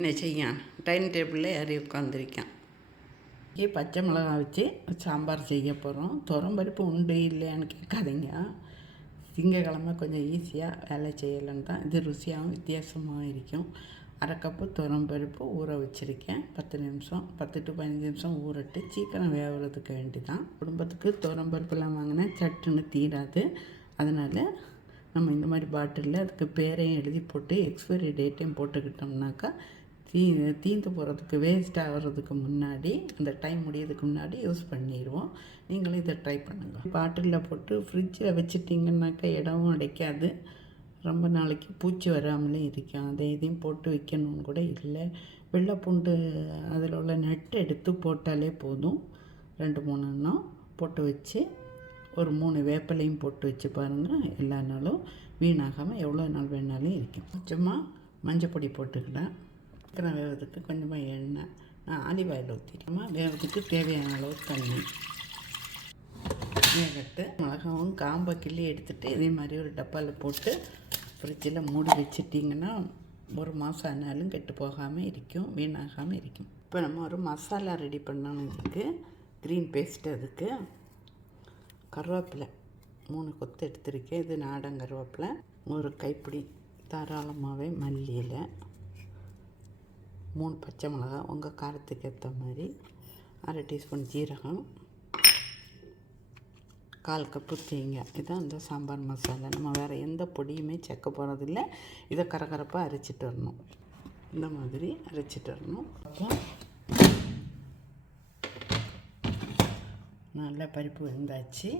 என்ன செய்யான் டைனிங் டேபிளில் ஏறி உட்காந்துருக்கான். இங்கே பச்சை மிளகா வச்சு சாம்பார் செய்ய போகிறோம். துவரம்பருப்பு உண்டு இல்லையான்னு கேட்காதீங்க. திங்கக்கிழமை கொஞ்சம் ஈஸியாக வேலை செய்யலைன்னு தான். இது ருசியாகவும் வித்தியாசமாக இருக்கும். அரை கப்பு துவரம்பருப்பு ஊற வச்சுருக்கேன். 10 நிமிஷம் 10 to 15 நிமிஷம் ஊறட்டு சீக்கிரம் வேகிறதுக்கு வேண்டி தான். குடும்பத்துக்கு துவரம்பருப்புலாம் வாங்கினா சட்டுன்னு தீராது. அதனால் நம்ம இந்த மாதிரி பாட்டிலில் அதுக்கு பேரையும் எழுதி போட்டு எக்ஸ்பைரி டேட்டையும் போட்டுக்கிட்டோம்னாக்கா தீந்து போகிறதுக்கு வேஸ்ட் ஆகிறதுக்கு முன்னாடி அந்த டைம் முடியறதுக்கு முன்னாடி யூஸ் பண்ணிடுவோம். நீங்களும் இதை ட்ரை பண்ணுங்கள். பாட்டிலில் போட்டு ஃப்ரிட்ஜில் வச்சுட்டிங்கன்னாக்கா இடமும் அடைக்காது. ரொம்ப நாளைக்கு பூச்சி வராமலே இருக்கும். அதை இதையும் போட்டு வைக்கணும்னு கூட இல்லை. வெள்ளைப்பூண்டு அதில் உள்ள நட்டு எடுத்து போட்டாலே போதும். 2-3 எண்ணம் போட்டு வச்சு ஒரு 3 வேப்பிலையும் போட்டு வச்சு பாருங்கள். எல்லா நாளும் வீணாகாமல் எவ்வளோ நாள் வேணாலும் இருக்கும். கொஞ்சமாக மஞ்சள் பொடி போட்டுக்கிட்டேன். சீக்கிரம் வேகிறதுக்கு கொஞ்சமாக எண்ணெய், நான் ஆலிவ் ஆயில் ஊற்றிட்டோமா. வேகிறதுக்கு தேவையான அளவு தண்ணி வேகட்டு. மிளகாவும் காம்பை கிள்ளி எடுத்துகிட்டு இதே மாதிரி ஒரு டப்பாவில் போட்டு ஃப்ரிட்ஜில் மூடி வச்சிட்டிங்கன்னா 1 மாதம் ஆனாலும் கெட்டு போகாமல் இருக்கும், வீணாகாமல் இருக்கும். இப்போ நம்ம ஒரு மசாலா ரெடி பண்ணணும். இதுக்கு க்ரீன் பேஸ்ட்டு, அதுக்கு கருவேப்பிலை 3 கொத்து எடுத்துருக்கேன். இது நாடன் கருவேப்பிலை. ஒரு கைப்பிடி தாராளமாகவே மல்லி இலை, 3 பச்சை மிளகா உங்கள் காரத்துக்கு ஏற்ற மாதிரி, அரை டீஸ்பூன் ஜீரகம், 1/4 கப்பு தேங்காய். இதுதான் இந்த சாம்பார் மசாலா. நம்ம வேறு எந்த பொடியுமே சேர்க்க போகிறதில்ல. இதை கரகரப்பாக அரைச்சிட்டு வரணும். இந்த மாதிரி அரைச்சிட்டு வரணும். அப்புறம் நல்லா பருப்பு வெந்தாச்சு.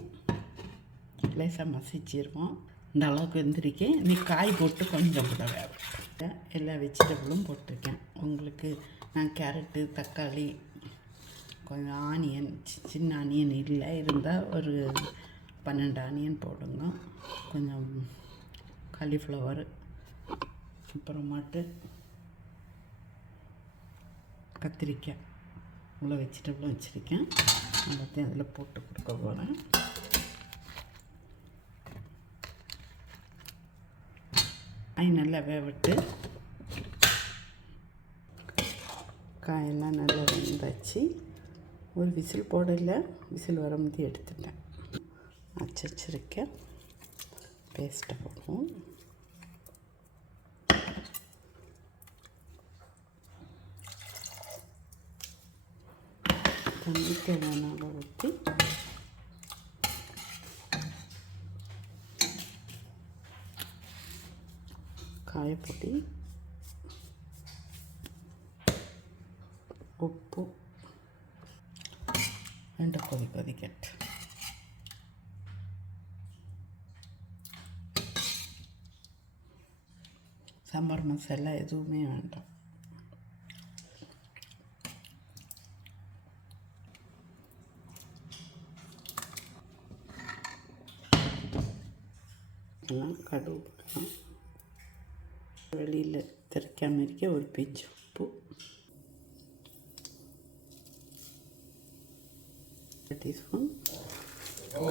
லேசாக மசிச்சிருவோம். இந்த அளவுக்கு வெந்திருக்கேன். நீ காய் போட்டு கொஞ்சம் கூட வேறு எல்லா வெஜிடபிளும் போட்டிருக்கேன். உங்களுக்கு நான் கேரட்டு, தக்காளி, கொஞ்சம் ஆனியன், சின்ன ஆனியன் இல்லை இருந்தால் ஒரு 12 ஆனியன் போடுங்க. கொஞ்சம் காலிஃப்ளவர், அப்புறமாட்டு கத்திரிக்காய், இவ்வளோ வெஜிடபிளும் வச்சுருக்கேன். எல்லாத்தையும் அதில் போட்டு கொடுக்க போகிறேன். நல்லா வேவிட்டு காயெல்லாம் நல்லா வெந்தாச்சு. ஒரு விசில் போடலை, விசில் வரும்போது எடுத்துட்டேன். வச்சுருக்கேன். பேஸ்ட்டை போடுவோம். தண்ணி தேவையான அளவு ஊற்றி காயப்பொடி, உப்பு, 2 கொதிக்கட்டு. சாம்பார் மசாலா எதுவுமே வேண்டாம். கடுகு போடலாம். வெளியில் திரைக்காமல் இருக்க ஒரு பிஞ்சு உப்பு, 1 டீஸ்பூன்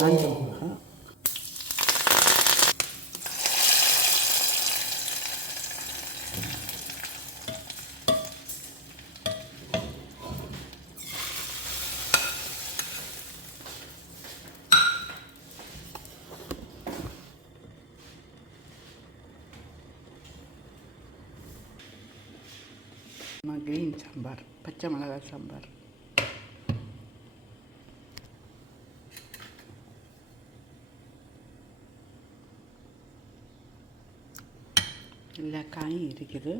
காஞ்ச மிளகா, க்ரீன் சாம்பார், பச்சை மிளகாய் சாம்பார். எல்லா காயும் இருக்குது.